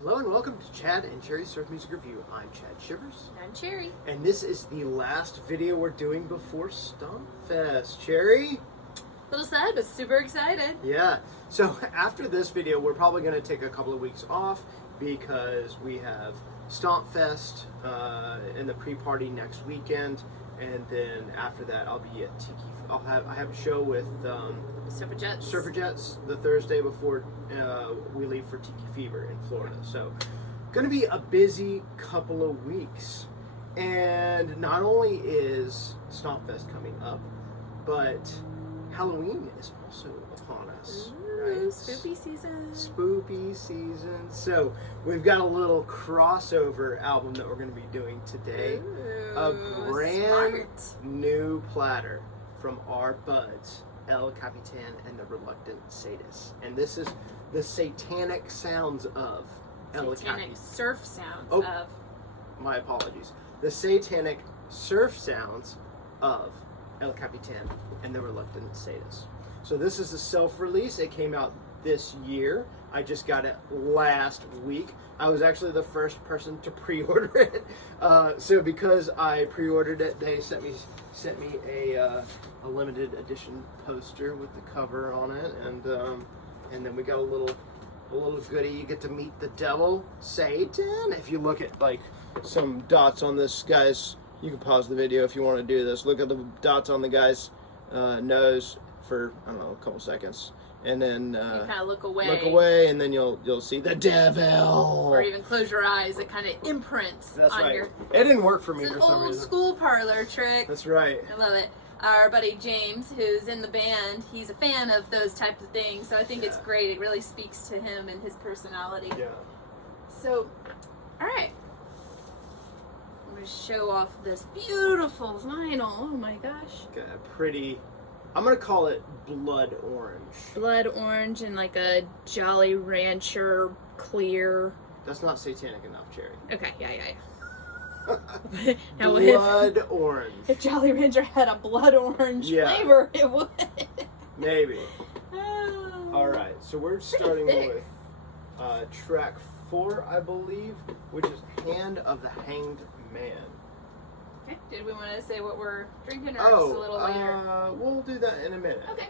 Hello and welcome to Chad and Cherry's Surf Music Review. I'm Chad Shivers. And I'm Cherry. And this is the last video we're doing before Stompfest. Cherry? A little sad, but super excited. Yeah. So after this video, we're probably going to take a couple of weeks off because we have Stompfest in the pre-party next weekend. And then after that, I'll be at Tiki. I have a show with Surferjets the Thursday before we leave for Tiki Fever in Florida. So, going to be a busy couple of weeks. And not only is Stompfest coming up, but Halloween is also upon us. Ooh, right? spooky season. Spooky season. So we've got a little crossover album that we're going to be doing today. Ooh, A brand smart. new platter from our buds, El Capitan and the Reluctant Sadists. And this is the Satanic Sounds of El Satanic Capitan. Surf Sounds Oh. of. My apologies. The Satanic Surf Sounds of El Capitan and the Reluctant Sadists. So this is a self-release. It came out this year. I just got it last week. I was actually the first person to pre-order it. So because I pre-ordered it, they sent me a limited edition poster with the cover on it, and then we got a little goodie. You get to meet the devil, Satan. If you look at like some dots on this guy's, you can pause the video if you want to do this. Look at the dots on the guy's nose for, I don't know, a couple seconds, and then You kind of look away. look away, and then you'll see the devil. Or even close your eyes. It kind of imprints That's on right. your. It didn't work for me It's for an some old reason. school parlor trick. That's right. I love it. Our buddy James, who's in the band, he's a fan of those types of things, so I think it's great. It really speaks to him and his personality. Yeah. So, all right. I'm going to show off this beautiful vinyl. Oh my gosh. Got a pretty, I'm gonna call it blood orange. Blood orange and like a Jolly Rancher clear. That's not satanic enough, Cherry. Okay, yeah. Now, Blood orange. if Jolly Rancher had a blood orange flavor, it would. Maybe. Oh. All right, so we're starting thick. with track 4, I believe, which is Hand of the Hanged Man. Okay. Did we want to say what we're drinking, or just a little later? We'll do that in a minute. Okay.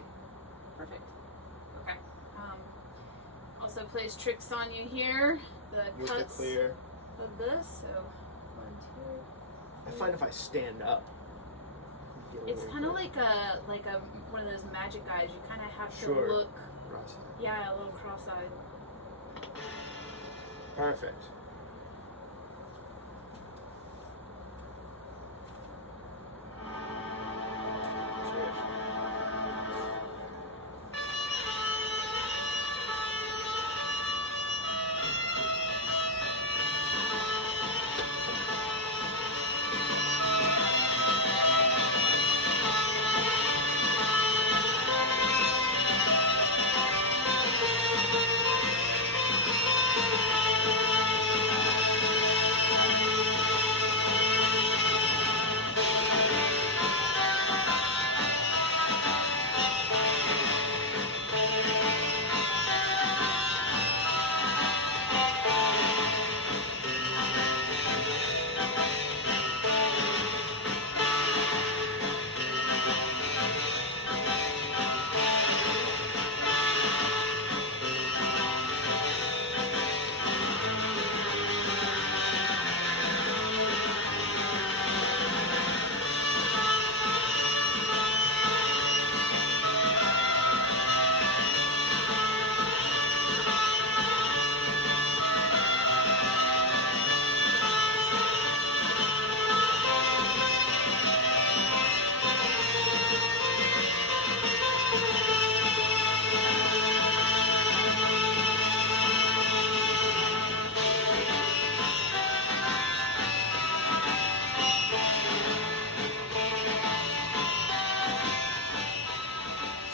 Perfect. Okay. Also plays tricks on you here. The With the cuts clear. of this. So 1, 2. I find if I stand up, It's kind of like a one of those magic eyes. You kind of have to Sure. look. cross-eyed. Yeah, a little cross-eyed. Perfect. Cheers.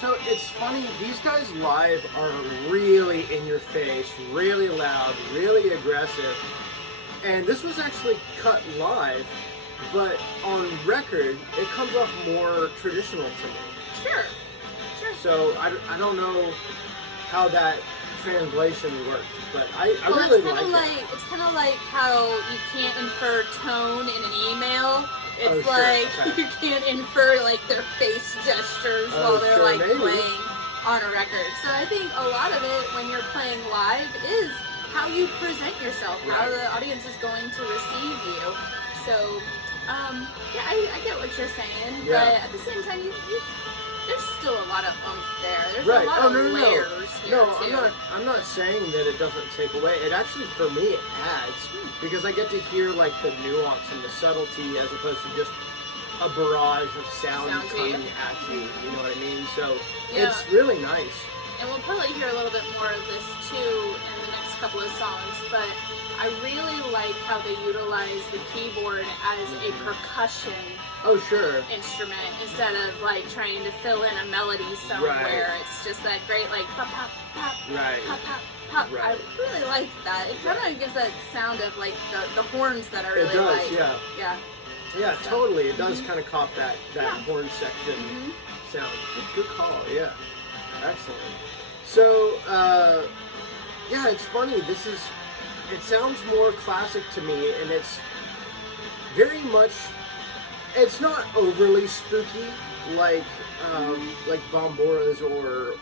So it's funny, these guys live are really in your face, really loud, really aggressive. And this was actually cut live, but on record, it comes off more traditional to me. Sure. So I don't know how that translation worked, but I Well, really it's kind of like it. like it's kind of like how you can't infer tone in an email. It's Oh, sure, like okay. you can't infer like their face gestures Oh, while they're sure, like maybe. playing on a record. So I think a lot of it when you're playing live is how you present yourself, how Right. the audience is going to receive you. So yeah, I get what you're saying, Yeah. but at the same time, there's still a lot of oomph there. There's Right. a lot Oh, of no. layers here No, too. I'm not saying that it doesn't take away. It actually, for me, it adds, because I get to hear like the nuance and the subtlety as opposed to just a barrage of sound Sound to you. coming at you. You know what I mean? So Yeah. it's really nice. And we'll probably hear a little bit more of this too in the next couple of songs, but I really like how they utilize the keyboard as a percussion Oh, sure. instrument instead of like trying to fill in a melody somewhere. Right. It's just that great like pop pop pop Right. pop pop pop. I Right. really like that. It kind of gives that sound of like the horns that are It really does. like Yeah. yeah. Yeah. So- Totally. It does kind of cop that Yeah. horn section Mhm. sound. Good call. Yeah. Excellent. So, yeah, it's funny. It sounds more classic to me, and it's very much, it's not overly spooky like Bombora's or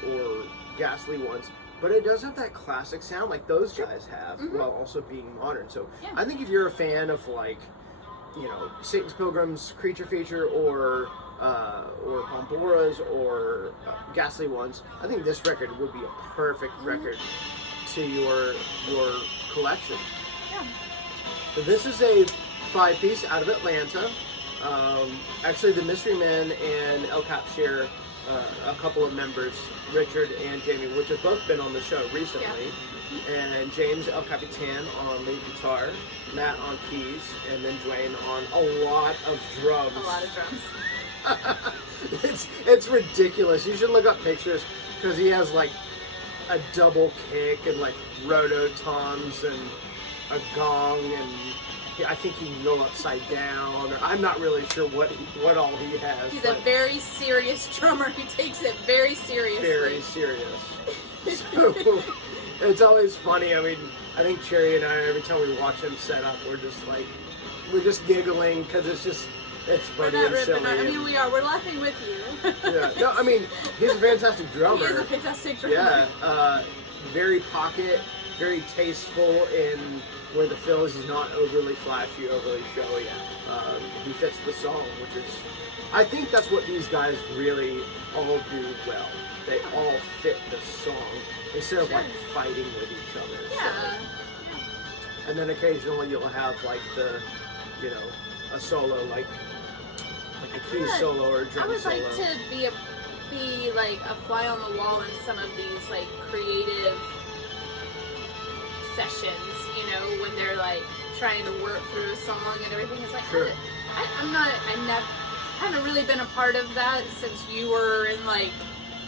Ghastly ones, but it does have that classic sound like those guys have, while also being modern. So Yeah. I think if you're a fan of like, Satan's Pilgrim's Creature Feature or Bombora's or Ghastly ones, I think this record would be a perfect record to your collection. Yeah. So this is a 5-piece out of Atlanta. Actually, the Mystery Men and El Cap share a couple of members, Richard and Jamie, which have both been on the show recently. And James El Capitan on lead guitar, Matt on keys, and then Dwayne on a lot of drums. A lot of drums. It's ridiculous. You should look up pictures because he has like a double kick and like rototoms and a gong, and I think he can go upside down. Or I'm not really sure what all he has. He's a very serious drummer. He takes it very seriously. very serious. So it's always funny. I mean, I think Cherry and I, every time we watch him set up, we're just giggling because it's We're funny not and ripping silly. I mean, we are. We're laughing with you. Yeah. No, I mean, he's a fantastic drummer. He is a fantastic drummer. Yeah, very pocket, very tasteful in where the fills. He's not overly flashy, overly showy. He fits the song, which is, I think that's what these guys really all do well. They all fit the song instead of like fighting with each other. Yeah. So, and then occasionally you'll have like a solo like a key Yeah, solo or a drum I would solo. like to be like a fly on the wall in some of these like creative sessions, when they're like trying to work through a song and everything. It's like Sure. I haven't really been a part of that since you were in like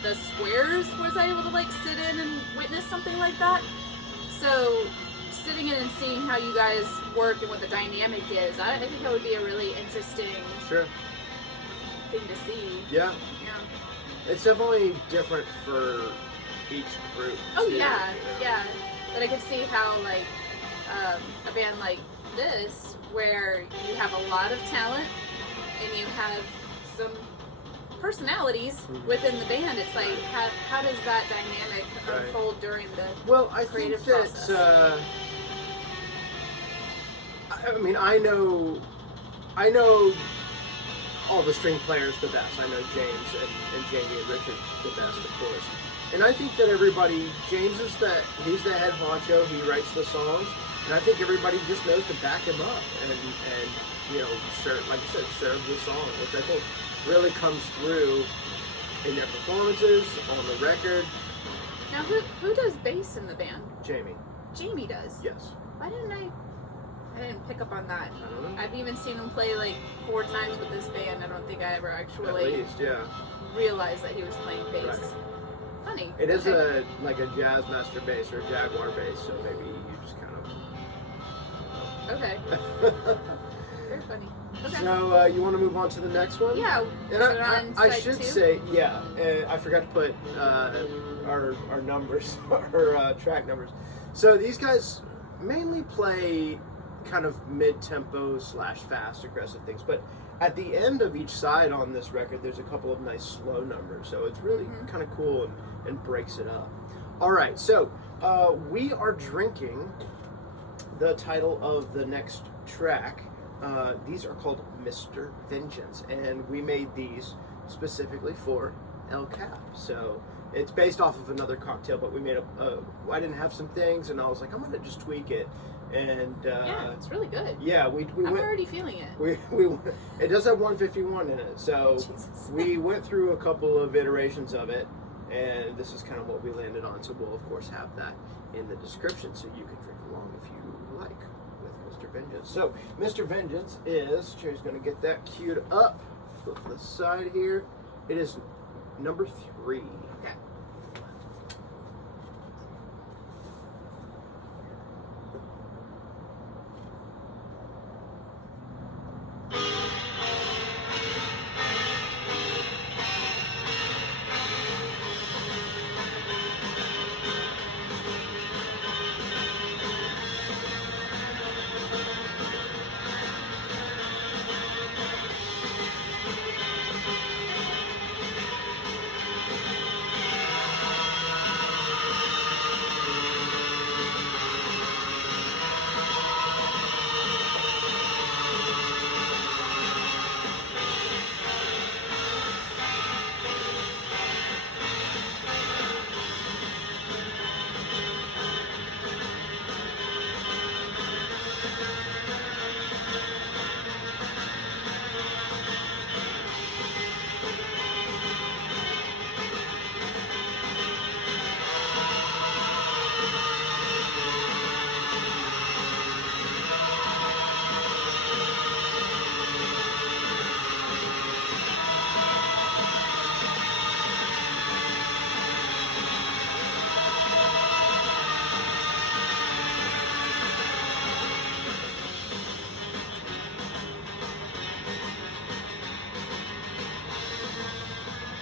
the squares. Was I able to like sit in and witness something like that? So sitting in and seeing how you guys work and what the dynamic is, I think that would be a really interesting Sure. thing to see. Yeah. Yeah. It's definitely different for each group. Oh too, yeah, you know? yeah. But I could see how like a band like this, where you have a lot of talent and you have some personalities within the band. It's like how does that dynamic Right. unfold during the Well, I creative think that. process? I mean, I know all the string players the best. I know James and Jamie and Richard the best, of course. And I think that everybody, James he's the head honcho. He writes the songs, and I think everybody just knows to back him up and serve, like you said, serve the song, which I think really comes through in their performances on the record. Now who does bass in the band? Jamie, Jamie does. yes. Why didn't I didn't pick up on that. I don't know. I've even seen him play like 4 times with this band. I don't think I ever At actually least, yeah. realized that he was playing bass. Right. Funny. It is Okay. like a jazz master bass or a Jaguar bass, so maybe you just kind Okay. of. Very funny. Okay. So you want to move on to the next one? Yeah. And is it on I side should 2? say, yeah, I forgot to put our numbers, our track numbers. So these guys mainly play kind of mid-tempo / fast, aggressive things. But at the end of each side on this record, there's a couple of nice slow numbers. So it's really kind of cool and breaks it up. All right, so we are drinking the title of the next track. These are called Mr. Vengeance, and we made these specifically for El Cap. So it's based off of another cocktail, but we made I didn't have some things, and I was like, I'm gonna just tweak it. And yeah, it's really good. Yeah, we I'm went, already feeling it. We it does have 151 in it, so Jesus. we went through a couple of iterations of it, and this is kind of what we landed on. So we'll of course have that in the description, so you can drink along if you like with Mr. Vengeance. So Mr. Vengeance is, Cherry's going to get that queued up. Flip to the side here. It is number 3. Okay.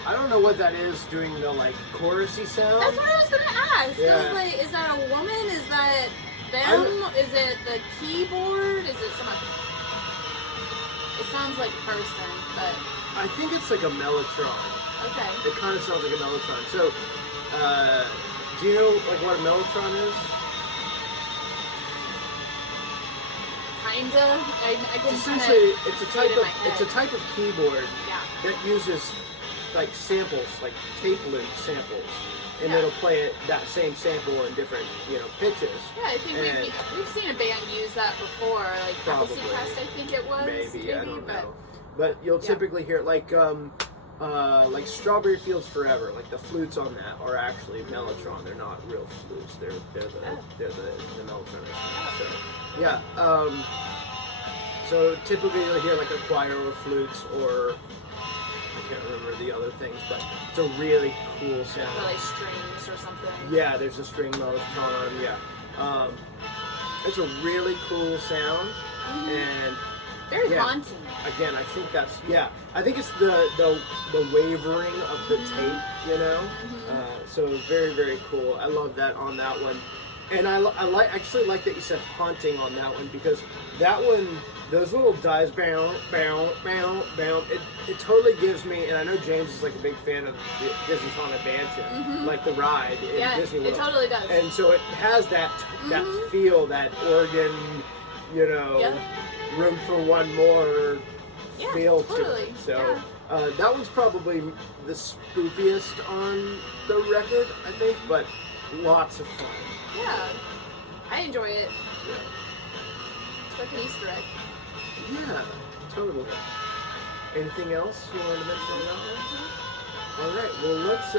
I don't know what that is doing the like chorusy sound. That's what I was gonna ask. Yeah. I was like, is that a woman? Is that them? Is it the keyboard? Is it someone? It sounds like a person, but I think it's like a mellotron. okay. It kind of sounds like a mellotron. So, do you know like what a mellotron is? Kinda. I can Essentially, kinda it's a see it type in of my head. type of keyboard Yeah. that uses like samples, like tape loop samples, and Yeah. it'll play it that same sample in different pitches. Yeah, I think And- we've seen a band use that before, like Probably. Appleseed Crest, I think it was. Maybe I don't but know, but you'll Yeah. typically hear it like Strawberry Fields Forever. Like the flutes on that are actually mellotron. They're not real flutes. They're the mellotron instruments. So yeah. So typically you'll hear like a choir or flutes or I can't remember the other things, but it's a really cool sound. or like strings or something. Yeah, there's a string mellotron. Yeah, it's a really cool sound, and Very yeah. haunting. again, I think that's I think it's the wavering of the tape, so very, very cool. I love that on that one, and I actually like that you said haunting on that one, because that one, those little dies, bow, bow, bow, bow. It totally gives me, and I know James is like a big fan of Disney's Haunted Mansion, like the ride in Yeah, Disney World. it totally does. And so it has that feel, that organ, Yep. room for one more Yeah, feel totally. to it. So that one's probably the spookiest on the record, I think, but lots of fun. Yeah, I enjoy it. It's like an Easter egg. Yeah, totally. Anything else you wanted to mention on that one? All right, well let's.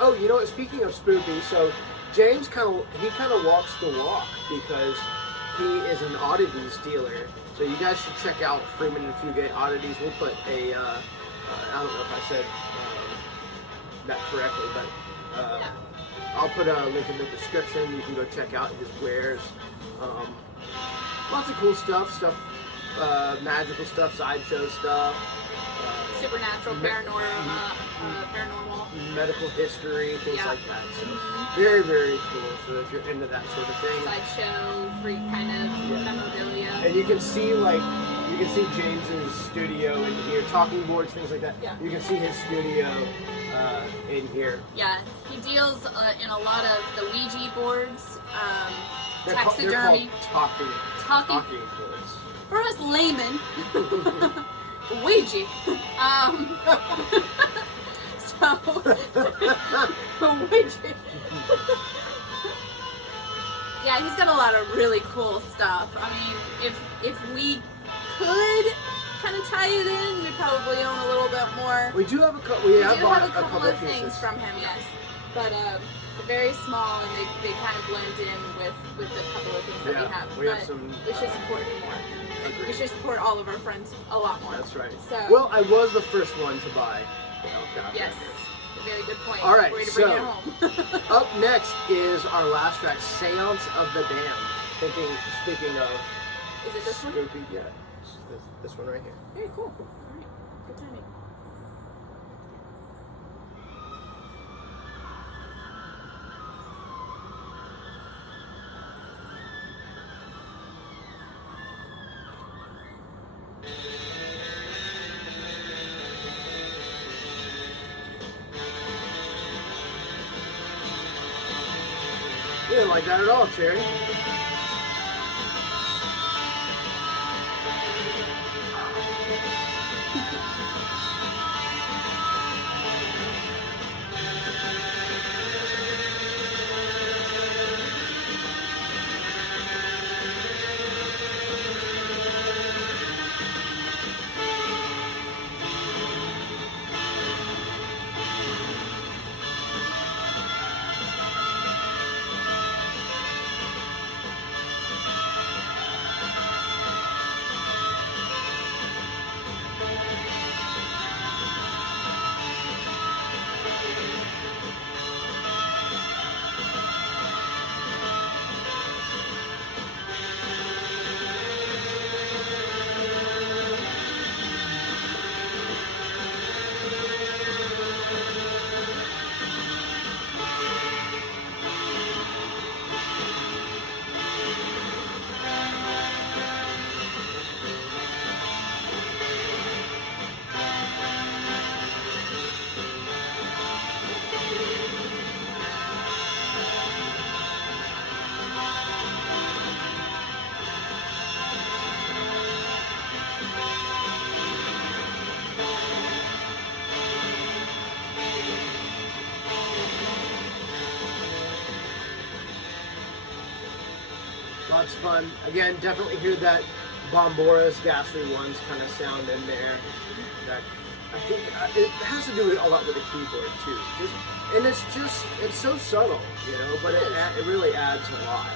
Oh, you know what? Speaking of spooky, so James kind of walks the walk, because he is an oddities dealer. So you guys should check out Freeman and Fugate Oddities. We'll put a. I don't know if I said that correctly, but I'll put a link in the description. You can go check out his wares. Lots of cool stuff, magical stuff, sideshow stuff. supernatural, paranormal. Medical history, things Yeah. like that. So very, very cool. So if you're into that sort of thing. Sideshow, free kind of memorabilia. And you can see James's studio in here, talking boards, things like that. Yeah. You can see his studio in here. Yeah, he deals in a lot of the Ouija boards, They're taxidermy. called talking Talking boards. for us laymen. Ouija. So Ouija. Yeah, he's got a lot of really cool stuff. I mean, if we could kind of tie it in, we'd probably own a little bit more. We do have a couple. We do have a couple of pieces. things from him, yes, but they're very small and they kind of blend in with the couple of things that we have. We have some. We should support him more. Agreed. We should support all of our friends a lot more. That's right. So, Well, I was the first one to buy. yes, a very good point. All right, Way to bring so- it home. Up next is our last track, Seance of the Damned. Speaking of Is it this one? spooky, yeah, this one right here. Very cool. All right, good timing. You didn't like that at all, Cherry. Lots of fun. Again, definitely hear that Bombora's Ghastly Ones kind of sound in there. That I think it has to do a lot with the keyboard too. It's so subtle, you know, but it really adds a lot.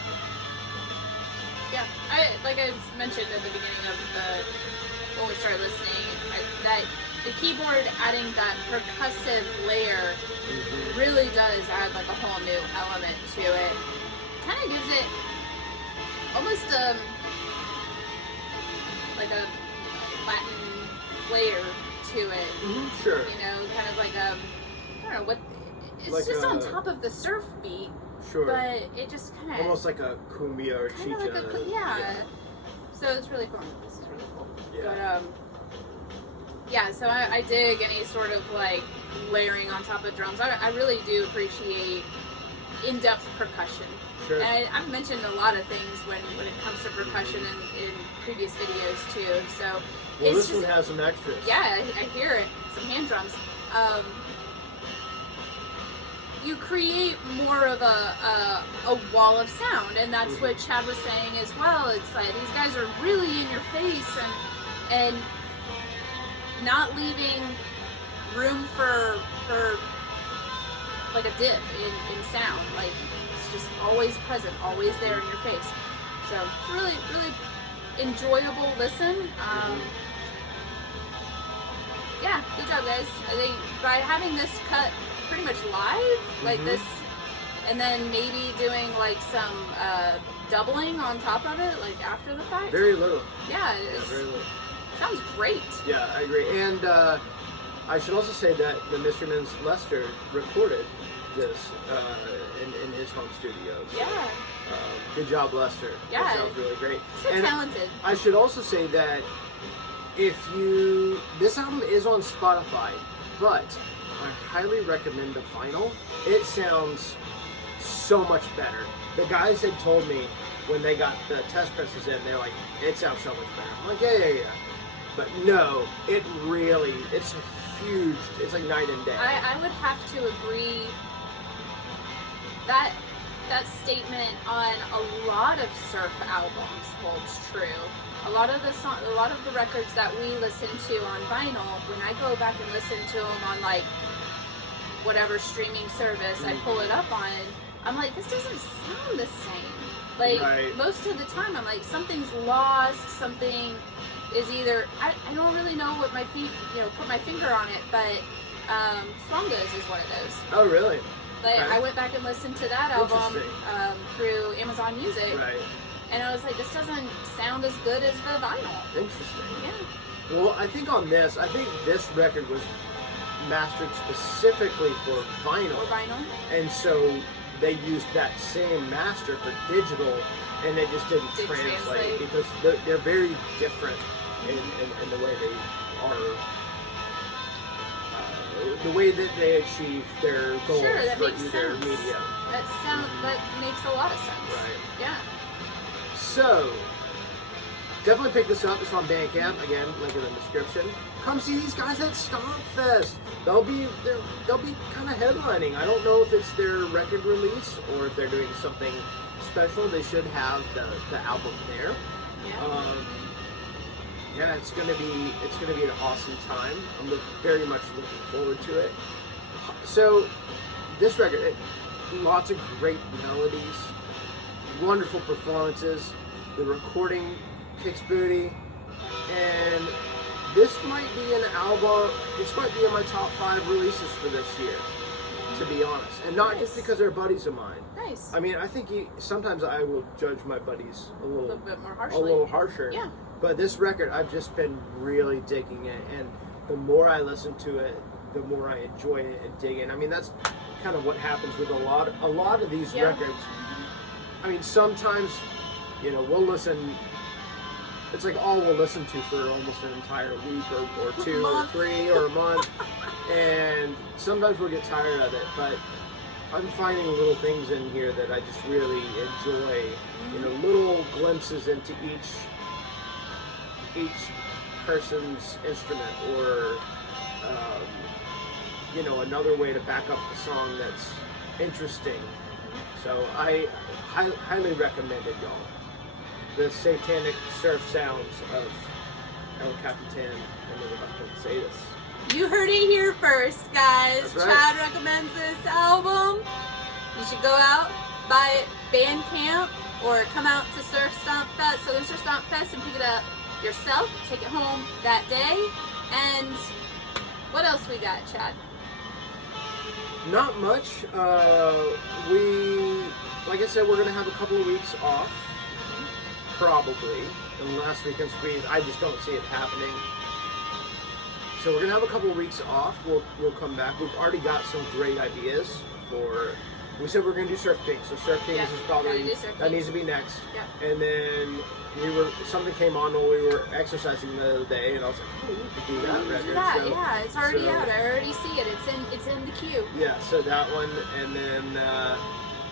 Yeah, like I mentioned at the beginning of when we started listening, that the keyboard adding that percussive layer really does add like a whole new element to it. Kind of gives it almost like a Latin flair to it. Sure. You know, kind of like I don't know what. It's Like just on top of the surf beat, Sure. but it just kind of Almost like a cumbia or kind of chicha. like yeah. So it's really cool. This is really cool. Yeah. But yeah. So I dig any sort of like layering on top of drums. I really do appreciate in-depth percussion. Sure. And I've mentioned a lot of things when it comes to percussion in previous videos too. So Well, it's this one has some extras. yeah, I hear it. Some hand drums. You create more of a wall of sound, and that's what Chad was saying as well. It's like these guys are really in your face and not leaving room for like a dip in sound. Like it's just always present, always there in your face. So really, really enjoyable listen. Yeah, good job, guys. I think by having this cut pretty much live, like this, and then maybe doing like some doubling on top of it, like after the fact. Very little. Yeah, Yeah, very little. sounds great. Yeah, I agree. And I should also say that the Mystery Men's Lester recorded this in his home studio. So, Yeah. good job, Lester. Yeah. That sounds really great. So And talented. I should also say that this album is on Spotify, but I highly recommend the vinyl. It sounds so much better. The guys had told me when they got the test presses in, they're like, it sounds so much better. I'm like, yeah. But no, it's huge. It's like night and day. I would have to agree that statement on a lot of surf albums holds true. A lot of the records that we listen to on vinyl, when I go back and listen to them on like whatever streaming service I pull it up on, I'm like, this doesn't sound the same. Like most of the time, I'm like, something's lost. Something is either I don't really know what my feet put my finger on it, but Swangos is one of those. Oh really? Like Okay. I went back and listened to that album through Amazon Music, Right. and I was like, this doesn't sound as good as the vinyl. Interesting. Yeah. Well, I think this record was mastered specifically for vinyl. Or vinyl. And so they used that same master for digital, and it just didn't translate because they're very different in the way they are, the way that they achieve their goals That for makes either sense. media. That makes a lot of sense. Right. Yeah. So, definitely pick this up. It's on Bandcamp. Again, link in the description. Come see these guys at Stompfest. They'll be kind of headlining. I don't know if it's their record release or if they're doing something special. They should have the album there. Yeah. It's gonna be an awesome time. I'm very much looking forward to it. So, this record, lots of great melodies, wonderful performances. The recording kicks booty, and this might be an album. This might be in my top 5 releases for this year, to be honest, and not just because they're buddies of mine. Nice. I mean, I think sometimes I will judge my buddies a little bit more harshly. a little harsher. Yeah. But this record, I've just been really digging it, and the more I listen to it, the more I enjoy it and dig it. I mean, that's kind of what happens with a lot of these records. I mean, sometimes, we'll listen. It's like all we'll listen to for almost an entire week or 2 or 3 or a month, and sometimes we'll get tired of it. But I'm finding little things in here that I just really enjoy. Little glimpses into each person's instrument, or another way to back up the song that's interesting. So I highly recommend it, y'all. The Satanic Surf Sounds of El Capitan and the Reluctant Sadists. You heard it here first, guys. That's right. Chad recommends this album. You should go out, buy it Bandcamp, or come out to Southern Surf Stomp Fest and pick it up yourself. Take it home that day. And what else we got, Chad? Not much. Like I said, we're gonna have a couple of weeks off, probably, unless we can squeeze. I just don't see it happening. So we're gonna have a couple of weeks off. We'll come back. We've already got some great ideas for. We said we're gonna do Surf Kings, so Surf Kings is probably that needs to be next. Yeah. And then something came on while we were exercising the other day, and I was like, oh, we could do that record. Yeah, it's already out. I already see it. It's in the queue. Yeah, so that one, and then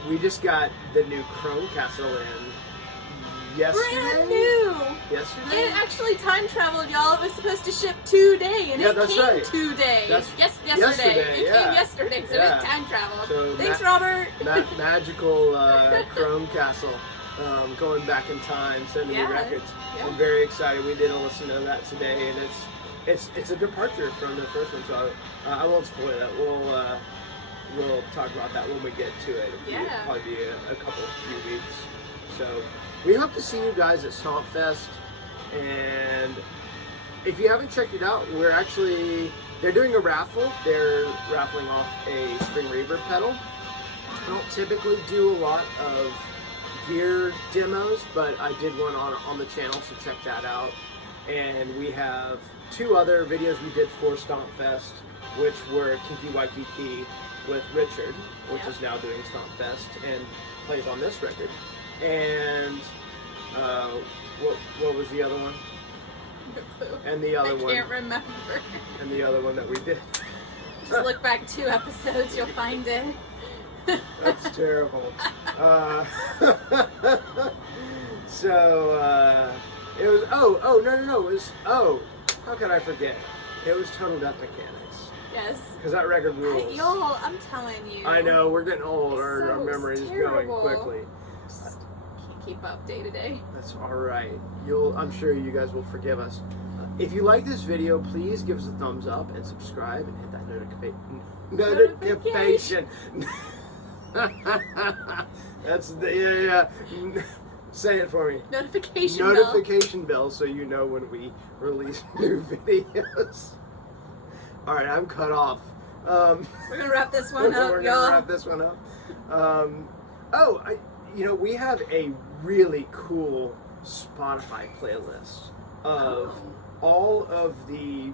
we just got the new Chrome Castle in yesterday. Brand new. Yesterday. It actually time traveled, y'all. It was supposed to ship today, and it came today. Yesterday. It came yesterday, so it time traveled. So thanks, Robert. Magical Chrome Castle. Going back in time, sending me records. Yeah. I'm very excited. We did listen to that today, and it's a departure from the first one. So I won't spoil that. We'll talk about that when we get to it. It'll probably be a few weeks. So we hope to see you guys at Stompfest. And if you haven't checked it out, they're doing a raffle. They're raffling off a string reverb pedal. I don't typically do a lot of gear demos, but I did one on the channel, so check that out. And we have 2 other videos we did for Stomp Fest, which were Kinky Waikiki with Richard, which is now doing Stomp Fest and plays on this record. And what was the other one? No clue. And the other one. I can't remember. And the other one that we did. Just look back 2 episodes, you'll find it. That's terrible. It was, no, it was, how could I forget? It was Total Death Mechanics. Yes. Because that record rules. Y'all, I'm telling you. I know, we're getting old. Our memory is going terrible. quickly. Just can't keep up day to day. That's alright. I'm sure you guys will forgive us. If you like this video, please give us a thumbs up and subscribe and hit that notification. That's the, say it for me. Notification bell so you know when we release new videos. Alright, I'm cut off. We're gonna wrap this one up, We're y'all. gonna wrap this one up. We have a really cool Spotify playlist of all of the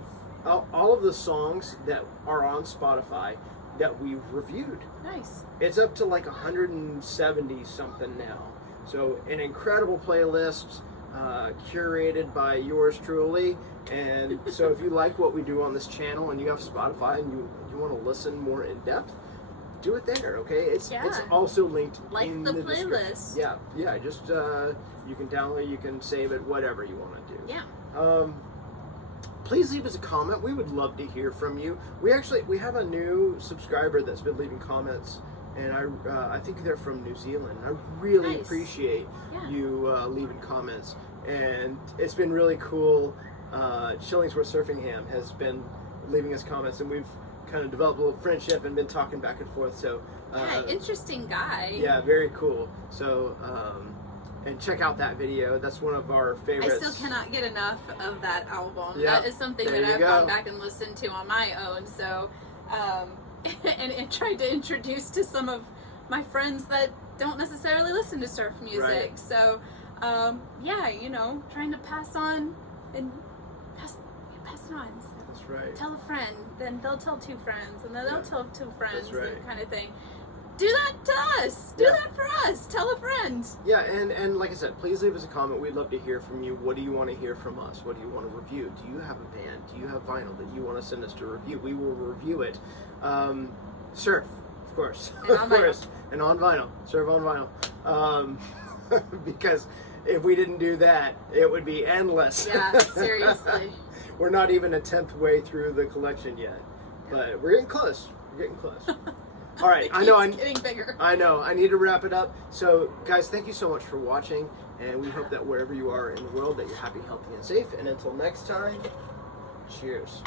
songs that are on Spotify that we've reviewed. Nice. It's up to like 170 something now. So an incredible playlist curated by yours truly. And so if you like what we do on this channel and you have Spotify and you want to listen more in depth, do it there, okay? It's also linked in the playlist. description. Yeah, just you can download, you can save it, whatever you want to do. Yeah. Please leave us a comment. We would love to hear from you. We have a new subscriber that's been leaving comments, and I think they're from New Zealand. I really appreciate you leaving comments, and it's been really cool. Shillingsworth Surfingham has been leaving us comments, and we've kind of developed a little friendship and been talking back and forth. So interesting guy. Yeah, very cool. So and check out that video. That's one of our favorites. I still cannot get enough of that album. Yep. That is something that I've gone back and listened to on my own. So, and tried to introduce to some of my friends that don't necessarily listen to surf music. Right. So, trying to pass on and pass it on. So that's right. Tell a friend, then they'll tell 2 friends, and then they'll tell 2 friends, That's right. and kind of thing. Do that to us. Do that for us. Tell a friend. Yeah, and like I said, please leave us a comment. We'd love to hear from you. What do you want to hear from us? What do you want to review? Do you have a band? Do you have vinyl that you want to send us to review? We will review it. Surf, of course. And on vinyl. Surf on vinyl. Because if we didn't do that, it would be endless. Yeah, seriously. We're not even a 10th way through the collection yet. But we're getting close. We're getting close. All right, It's getting bigger. I know. I need to wrap it up. So, guys, thank you so much for watching, and we hope that wherever you are in the world, that you're happy, healthy, and safe. And until next time, cheers.